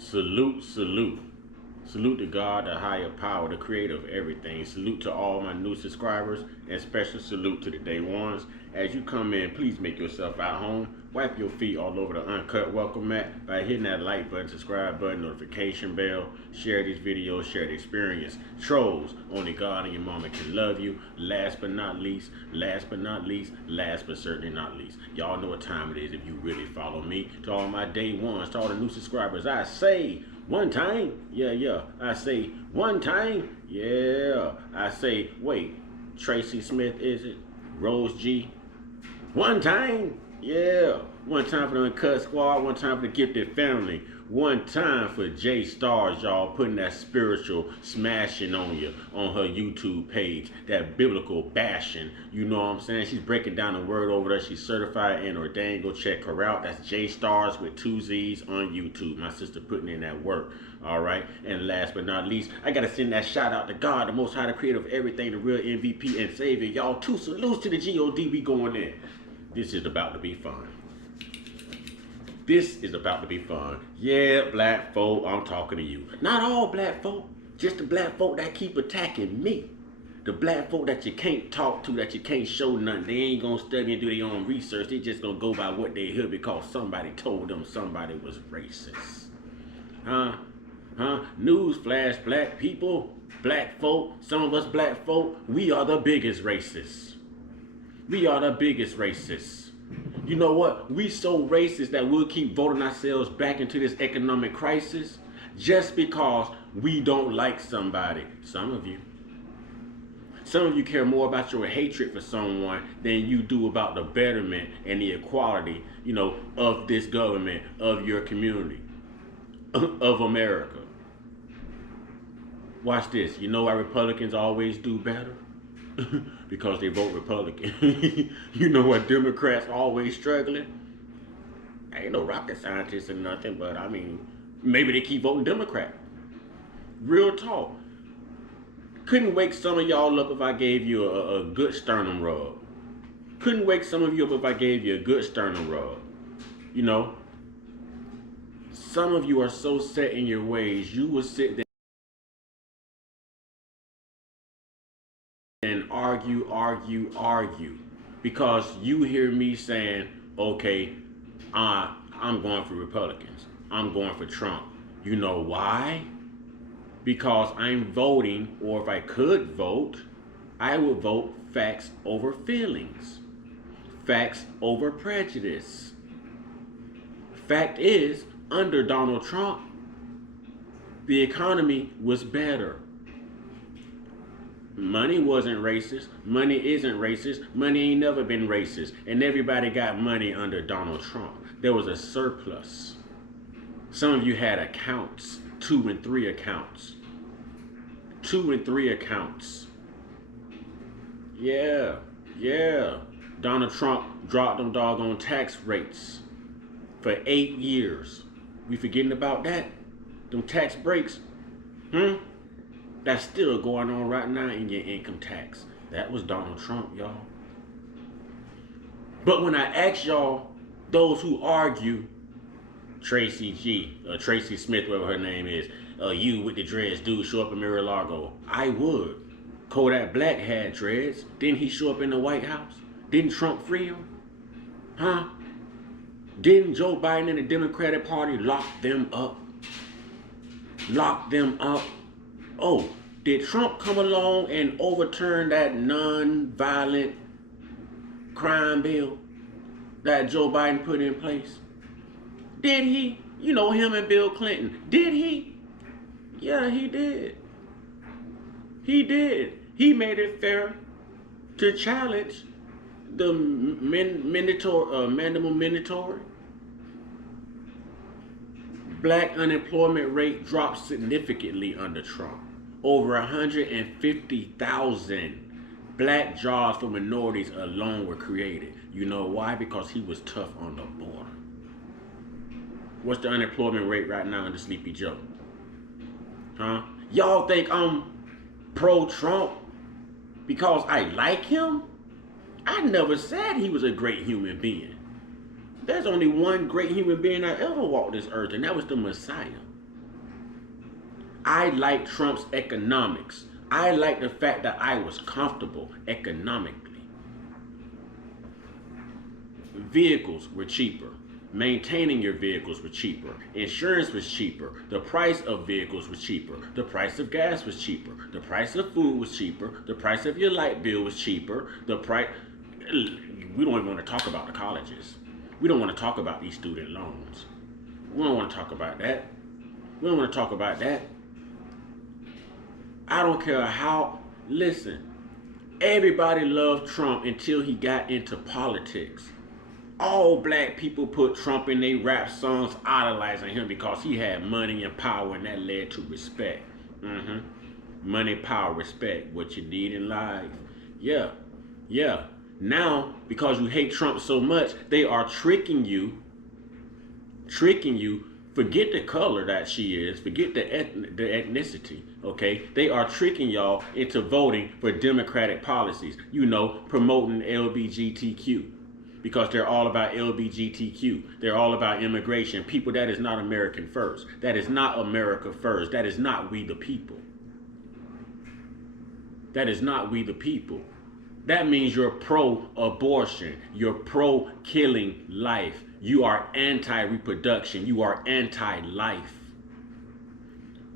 Salute, salute. Salute to God, the higher power, the creator of everything. Salute to all my new subscribers, and special salute to the day ones. As you come in, please make yourself at home. Wipe your feet all over the Uncut welcome mat by hitting that like button, subscribe button, notification bell. Share these videos, share the experience. Trolls, only God and your mama can love you. Last but not least, last but not least, last but certainly not least. Y'all know what time it is if you really follow me. To all my day ones, to all the new subscribers, I say one time, yeah. I say one time, yeah. I say, wait, Tracy Smith, is it? Rose G. One time, yeah. One time for the Uncut Squad, one time for the Gifted Family. One time for J Stars, y'all, putting that spiritual smashing on you on her YouTube page, that biblical bashing. You know what I'm saying? She's breaking down the word over there. She's certified and ordained. Go check her out. That's J Stars with 2 Z's on YouTube. My sister putting in that work. All right. And last but not least, I got to send that shout out to God, the Most High, the creator of everything, the real MVP and Savior. Y'all, 2 salutes to the God. We going in. This is about to be fun. This is about to be fun. Yeah, black folk, I'm talking to you. Not all black folk, just the black folk that keep attacking me. The black folk that you can't talk to, that you can't show nothing. They ain't gonna study and do their own research. They just gonna go by what they hear because somebody told them somebody was racist. Huh? News flash, black people, black folk, some of us black folk, we are the biggest racists. We are the biggest racists. You know what? We so racist that we'll keep voting ourselves back into this economic crisis just because we don't like somebody. Some of you. Some of you care more about your hatred for someone than you do about the betterment and the equality, of this government, of your community, of America. Watch this. You know why Republicans always do better? Because they vote Republican. You know what Democrats always struggling? I ain't no rocket scientist or nothing, but I mean, maybe they keep voting Democrat. Real talk. Couldn't wake some of y'all up if I gave you a good sternum rub. Couldn't wake some of you up if I gave you a good sternum rub. Some of you are so set in your ways, you will sit there and argue because you hear me saying, okay, I'm going for Republicans. I'm going for Trump. You know why? Because I'm voting, or if I could vote, I would vote facts over feelings. Facts over prejudice. Fact is, under Donald Trump, the economy was better. Money wasn't racist. Money isn't racist. Money ain't never been racist. And everybody got money under Donald Trump. There was a surplus. Some of you had accounts, 2 and 3 accounts. 2 and 3 accounts. Yeah. Donald Trump dropped them doggone tax rates for 8 years. We forgetting about that? Them tax breaks. That's still going on right now in your income tax. That was Donald Trump, y'all. But when I ask y'all, those who argue, Tracy Smith, whatever her name is, you with the dreads, dude, show up in Mar-a-Lago. I would. Kodak Black had dreads. Didn't he show up in the White House? Didn't Trump free him? Didn't Joe Biden and the Democratic Party lock them up? Oh, did Trump come along and overturn that non-violent crime bill that Joe Biden put in place? Did he? Him and Bill Clinton. Did he? Yeah, he did. He did. He made it fair to challenge the mandatory. Black unemployment rate dropped significantly under Trump. Over 150,000 black jobs for minorities alone were created. You know why? Because he was tough on the border. What's the unemployment rate right now under Sleepy Joe? Y'all think I'm pro-Trump because I like him? I never said he was a great human being. There's only one great human being that ever walked this earth, and that was the Messiah. I like Trump's economics. I like the fact that I was comfortable economically. Vehicles were cheaper. Maintaining your vehicles were cheaper. Insurance was cheaper. The price of vehicles was cheaper. The price of gas was cheaper. The price of food was cheaper. The price of your light bill was cheaper. The price. We don't even want to talk about the colleges. We don't want to talk about these student loans. We don't want to talk about that. We don't want to talk about that. I don't care how. Listen, everybody loved Trump until he got into politics. All black people put Trump in their rap songs idolizing him because he had money and power, and that led to respect. Money, power, respect, what you need in life. Yeah. Now, because you hate Trump so much, they are tricking you. Forget the color that she is. Forget the ethnicity, okay? They are tricking y'all into voting for Democratic policies. You know, promoting LGBTQ. Because they're all about LGBTQ. They're all about immigration. People, that is not American first. That is not America first. That is not we the people. That is not we the people. That means you're pro-abortion. You're pro-killing life. You are anti-reproduction. You are anti-life.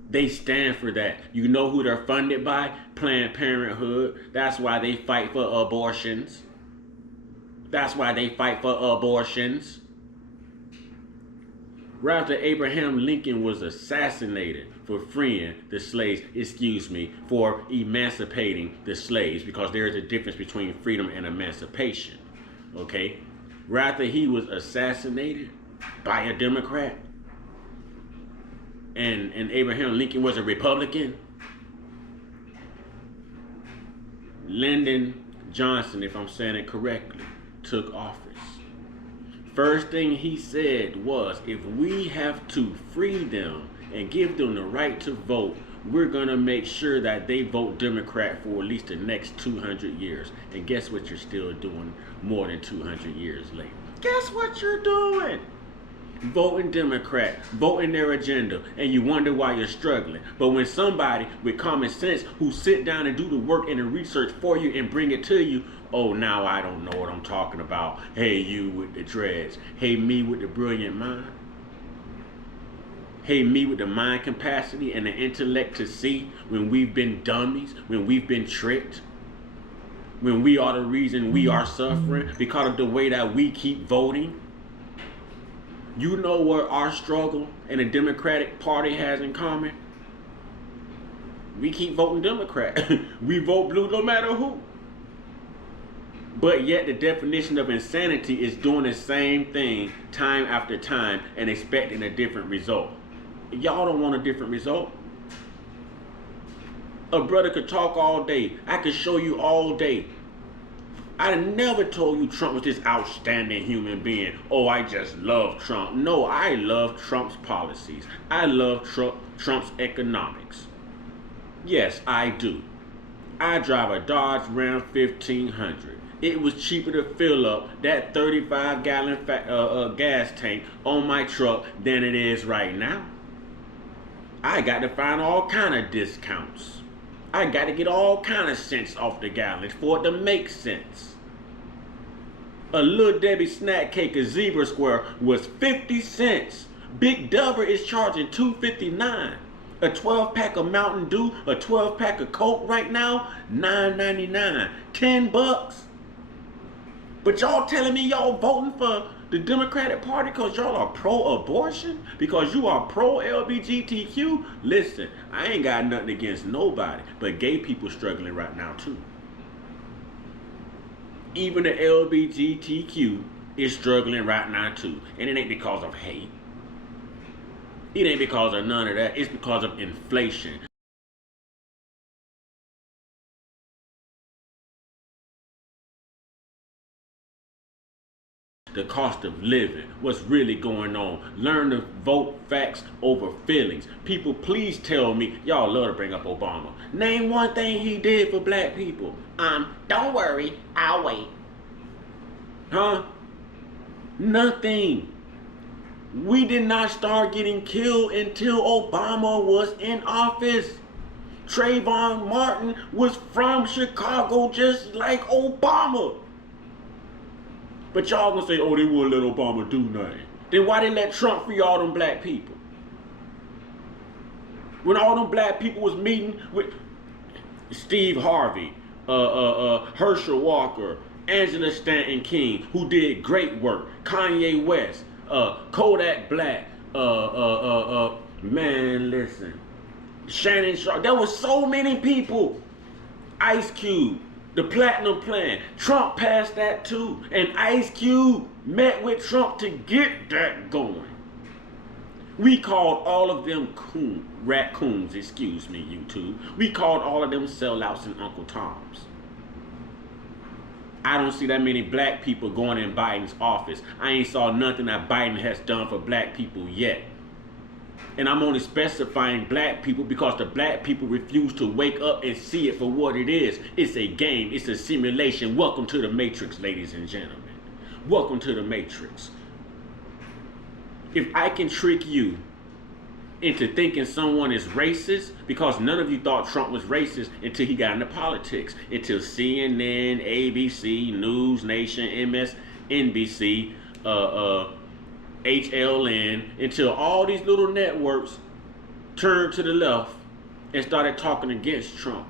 They stand for that. You know who they're funded by? Planned Parenthood. That's why they fight for abortions. That's why they fight for abortions. Right after Abraham Lincoln was assassinated for freeing the slaves, for emancipating the slaves, because there is a difference between freedom and emancipation. Okay? Right after he was assassinated by a Democrat, and Abraham Lincoln was a Republican, Lyndon Johnson, if I'm saying it correctly, took office. First thing he said was, if we have to free them and give them the right to vote, we're going to make sure that they vote Democrat for at least the next 200 years. And guess what you're still doing more than 200 years later? Guess what you're doing? Voting Democrat, voting their agenda, and you wonder why you're struggling. But when somebody with common sense who sit down and do the work and the research for you and bring it to you, oh, now I don't know what I'm talking about. Hey, you with the dreads. Hey, me with the brilliant mind. Hey, me with the mind capacity and the intellect to see when we've been dummies, when we've been tricked, when we are the reason we are suffering because of the way that we keep voting. You know what our struggle and the Democratic Party has in common? We keep voting Democrat. We vote blue no matter who. But yet the definition of insanity is doing the same thing time after time and expecting a different result. Y'all don't want a different result. A brother could talk all day. I could show you all day. I never told you Trump was this outstanding human being. Oh, I just love Trump. No, I love Trump's policies. I love Trump's economics. Yes, I do. I drive a Dodge Ram 1500. It was cheaper to fill up that 35-gallon gas tank on my truck than it is right now. I got to find all kind of discounts. I got to get all kind of cents off the gallon for it to make sense. A Little Debbie snack cake, a zebra square, was 50 cents. Big Dubber is charging $2.59. A 12-pack of Mountain Dew, a 12-pack of Coke right now, $9.99. $10. But y'all telling me y'all voting for the Democratic Party because y'all are pro-abortion? Because you are pro-LGBTQ? Listen, I ain't got nothing against nobody, but gay people struggling right now too. Even the LGBTQ is struggling right now too. And it ain't because of hate. It ain't because of none of that. It's because of inflation. The cost of living, what's really going on. Learn to vote facts over feelings. People, please tell me, y'all love to bring up Obama. Name one thing he did for black people. Don't worry, I'll wait. Huh? Nothing. We did not start getting killed until Obama was in office. Trayvon Martin was from Chicago just like Obama. But y'all gonna say, oh, they wouldn't let Obama do nothing. Then why they let Trump free all them black people? When all them black people was meeting with Steve Harvey, Herschel Walker, Angela Stanton King, who did great work, Kanye West, Kodak Black, man, listen, Shannon Sharp. There was so many people. Ice Cube, the Platinum Plan. Trump passed that too. And Ice Cube met with Trump to get that going. We called all of them raccoons, excuse me, YouTube. We called all of them sellouts and Uncle Toms. I don't see that many black people going in Biden's office. I ain't saw nothing that Biden has done for black people yet. And I'm only specifying black people because the black people refuse to wake up and see it for what it is. It's a game. It's a simulation. Welcome to the Matrix, ladies and gentlemen. Welcome to the Matrix. If I can trick you into thinking someone is racist, because none of you thought Trump was racist until he got into politics, until CNN, ABC, News Nation, MSNBC, HLN, until all these little networks turned to the left and started talking against Trump.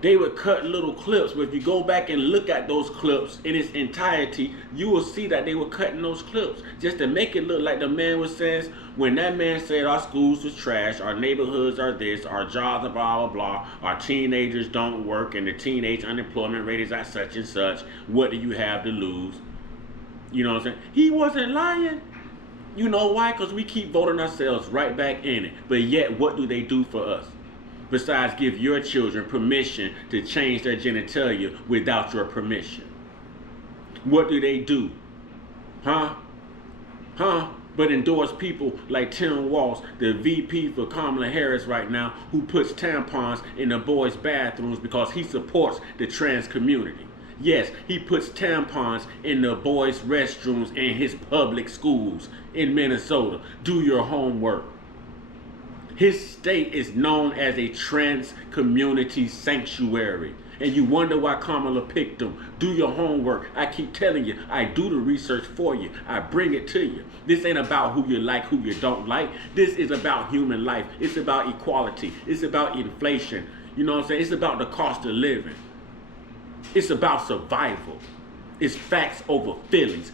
They would cut little clips, but if you go back and look at those clips in its entirety, you will see that they were cutting those clips just to make it look like the man was saying, when that man said our schools was trash, our neighborhoods are this, our jobs are blah, blah, blah, our teenagers don't work, and the teenage unemployment rate is at such and such, what do you have to lose? You know what I'm saying? He wasn't lying. You know why? Because we keep voting ourselves right back in it. But yet, what do they do for us? Besides give your children permission to change their genitalia without your permission. What do they do? Huh? But endorse people like Tim Walz, the VP for Kamala Harris right now, who puts tampons in the boys' bathrooms because he supports the trans community. Yes, he puts tampons in the boys' restrooms in his public schools in Minnesota. Do your homework. His state is known as a trans community sanctuary. And you wonder why Kamala picked him. Do your homework. I keep telling you, I do the research for you. I bring it to you. This ain't about who you like, who you don't like. This is about human life. It's about equality. It's about inflation. You know what I'm saying? It's about the cost of living. It's about survival. It's facts over feelings.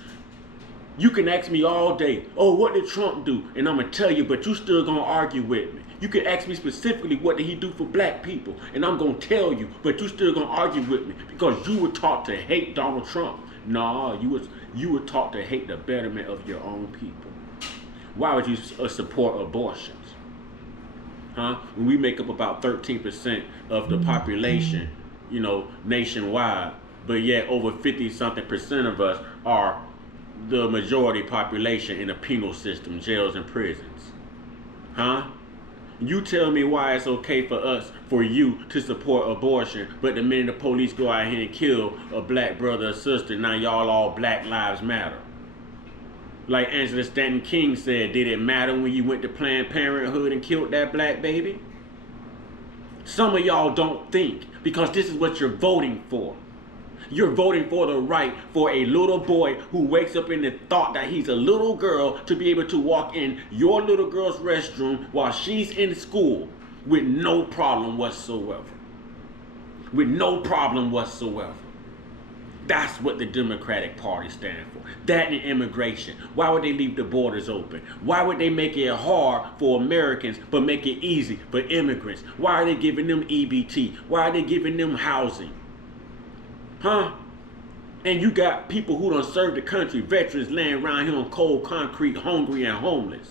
You can ask me all day, oh, what did Trump do? And I'm going to tell you, but you still going to argue with me. You can ask me specifically, what did he do for black people? And I'm going to tell you, but you still going to argue with me because you were taught to hate Donald Trump. No, you were taught to hate the betterment of your own people. Why would you support abortions? Huh? When we make up about 13% of the population, you know, nationwide, but yet over 50-something% of us are the majority population in the penal system, jails and prisons. Huh? You tell me why it's okay for you to support abortion, but the minute the police go out here and kill a black brother or sister, now y'all all Black Lives Matter. Like Angela Stanton King said, did it matter when you went to Planned Parenthood and killed that black baby? Some of y'all don't think, because this is what you're voting for. You're voting for the right for a little boy who wakes up in the thought that he's a little girl to be able to walk in your little girl's restroom while she's in school with no problem whatsoever. With no problem whatsoever. That's what the Democratic Party stands for. That and immigration. Why would they leave the borders open? Why would they make it hard for Americans but make it easy for immigrants? Why are they giving them EBT? Why are they giving them housing? Huh? And you got people who done served the country, veterans laying around here on cold concrete, hungry and homeless.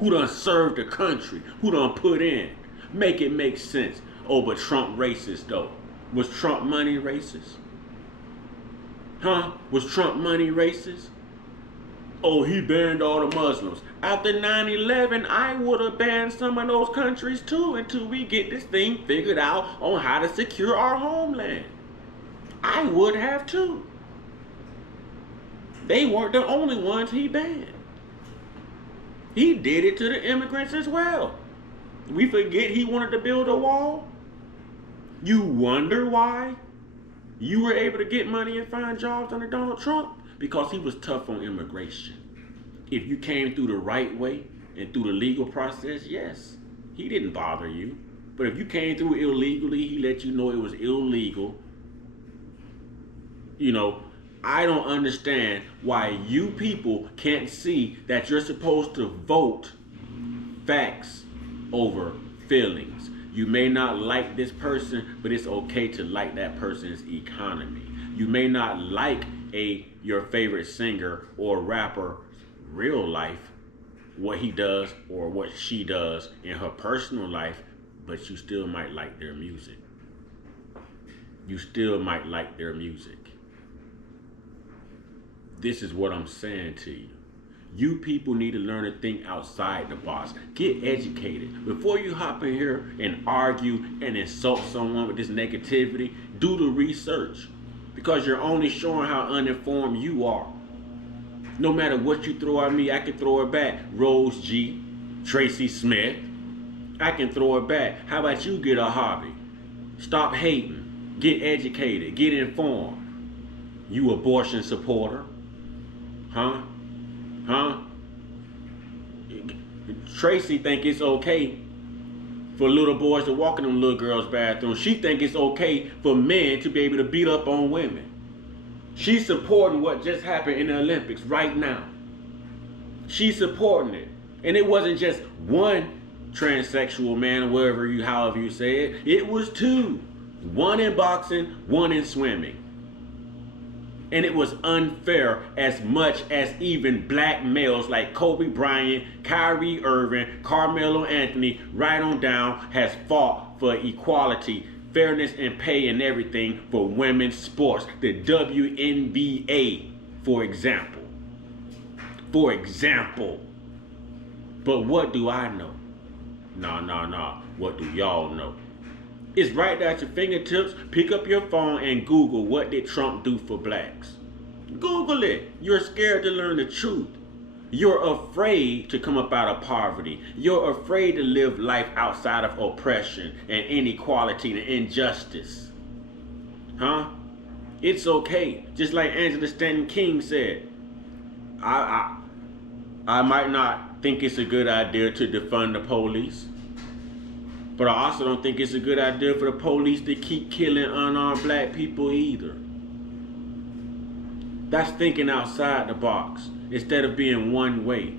Who done served the country, who done put in. Make it make sense. Oh, but Trump racist though. Was Trump money racist? Huh? Was Trump money racist? Oh, he banned all the Muslims. After 9/11, I would have banned some of those countries too until we get this thing figured out on how to secure our homeland. I would have too. They weren't the only ones he banned. He did it to the immigrants as well. We forget he wanted to build a wall. You wonder why you were able to get money and find jobs under Donald Trump? Because he was tough on immigration. If you came through the right way and through the legal process, yes, he didn't bother you. But if you came through illegally, he let you know it was illegal. You know, I don't understand why you people can't see that you're supposed to vote facts over feelings. You may not like this person, but it's okay to like that person's economy. You may not like your favorite singer or rapper real life, what he does or what she does in her personal life, but you still might like their music. You still might like their music. This is what I'm saying to you. You people need to learn to think outside the box. Get educated. Before you hop in here and argue and insult someone with this negativity, do the research. Because you're only showing how uninformed you are. No matter what you throw at me, I can throw it back. Rose G, Tracy Smith, I can throw it back. How about you get a hobby? Stop hating. Get educated. Get informed. You abortion supporter. Huh? Tracy think it's okay for little boys to walk in them little girls' bathrooms. She think it's okay for men to be able to beat up on women. She's supporting what just happened in the Olympics right now. She's supporting it. And it wasn't just one transsexual man, however you say it. It was two. One in boxing, one in swimming. And it was unfair as much as even black males like Kobe Bryant, Kyrie Irving, Carmelo Anthony, right on down, has fought for equality, fairness, and pay and everything for women's sports. The WNBA, for example. But what do I know? Nah. What do y'all know? It's right there at your fingertips. Pick up your phone and Google, what did Trump do for blacks? Google it. You're scared to learn the truth. You're afraid to come up out of poverty. You're afraid to live life outside of oppression and inequality and injustice. Huh? It's okay. Just like Angela Stanton King said, I might not think it's a good idea to defund the police. But I also don't think it's a good idea for the police to keep killing unarmed black people either. That's thinking outside the box instead of being one way.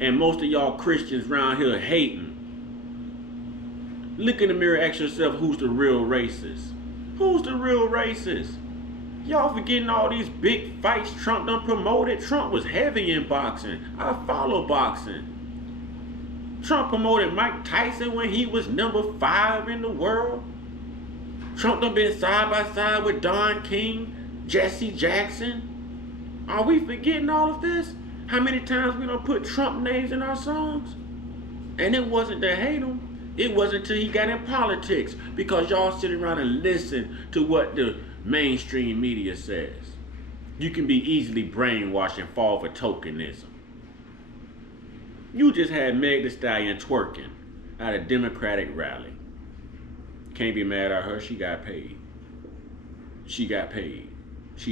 And most of y'all Christians around here hating. Look in the mirror, ask yourself, who's the real racist? Who's the real racist? Y'all forgetting all these big fights Trump done promoted. Trump was heavy in boxing. I follow boxing. Trump promoted Mike Tyson when he was number 5 in the world. Trump done been side by side with Don King, Jesse Jackson. Are we forgetting all of this? How many times we done put Trump names in our songs? And it wasn't to hate him. It wasn't until he got in politics, because y'all sit around and listen to what the mainstream media says. You can be easily brainwashed and fall for tokenism. You just had Meg Thee Stallion twerking at a Democratic rally. Can't be mad at her. She got paid. She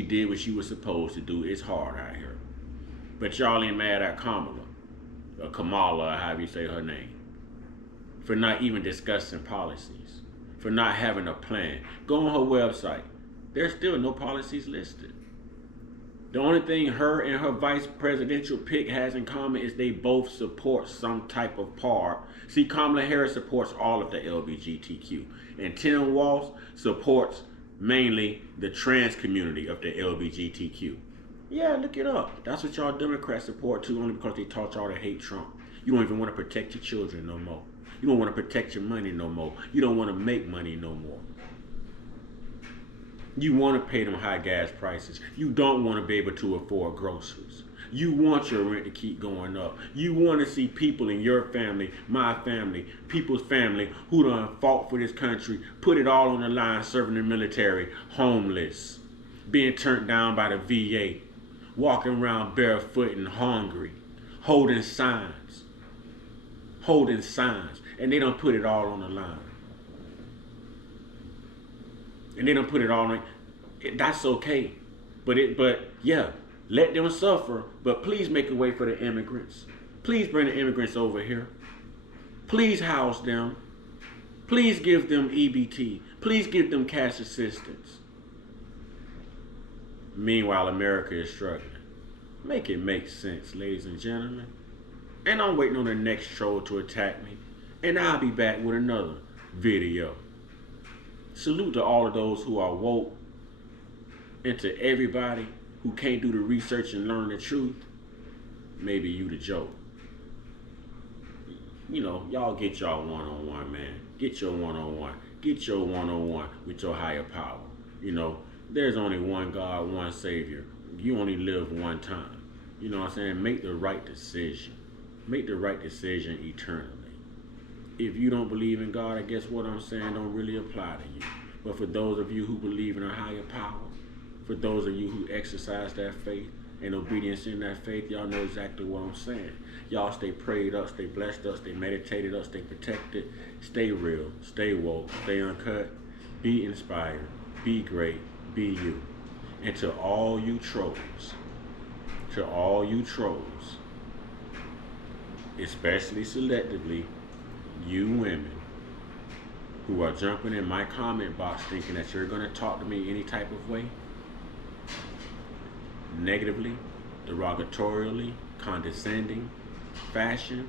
did what she was supposed to do. It's hard out here. But y'all ain't mad at Kamala, or however you say her name, for not even discussing policies, for not having a plan. Go on her website. There's still no policies listed. The only thing her and her vice presidential pick has in common is they both support some type of part. See, Kamala Harris supports all of the LGBTQ, and Tim Walz supports mainly the trans community of the LGBTQ. Yeah, look it up. That's what y'all Democrats support too, only because they taught y'all to hate Trump. You don't even want to protect your children no more. You don't want to protect your money no more. You don't want to make money no more. You want to pay them high gas prices. You don't want to be able to afford groceries. You want your rent to keep going up. You want to see people in your family, my family, people's family who done fought for this country, put it all on the line, serving the military, homeless, being turned down by the VA, walking around barefoot and hungry, holding signs. holding signs, and they don't put it all on the line. And they don't put it all on. That's okay. But yeah, let them suffer. But please make a way for the immigrants. Please bring the immigrants over here. Please house them. Please give them EBT. Please give them cash assistance. Meanwhile, America is struggling. Make it make sense, ladies and gentlemen. And I'm waiting on the next troll to attack me. And I'll be back with another video. Salute to all of those who are woke, and to everybody who can't do the research and learn the truth. Maybe you the joke. You know, y'all get y'all one-on-one, man. Get your one-on-one. Get your one-on-one with your higher power. You know, there's only one God, one Savior. You only live one time. You know what I'm saying? Make the right decision. Make the right decision eternally. If you don't believe in God, I guess what I'm saying don't really apply to you. But for those of you who believe in a higher power, for those of you who exercise that faith and obedience in that faith, y'all know exactly what I'm saying. Y'all stay prayed up, stay blessed up, stay meditated up, stay protected, stay real, stay woke, stay uncut, be inspired, be great, be you. And to all you trolls, especially selectively, you women who are jumping in my comment box thinking that you're going to talk to me any type of way, negatively, derogatorily, condescending fashion,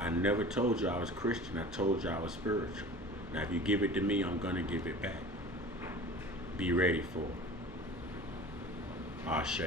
I never told you I was Christian. I told you I was spiritual. Now if you give it to me, I'm going to give it back. Be ready for it. Ashe.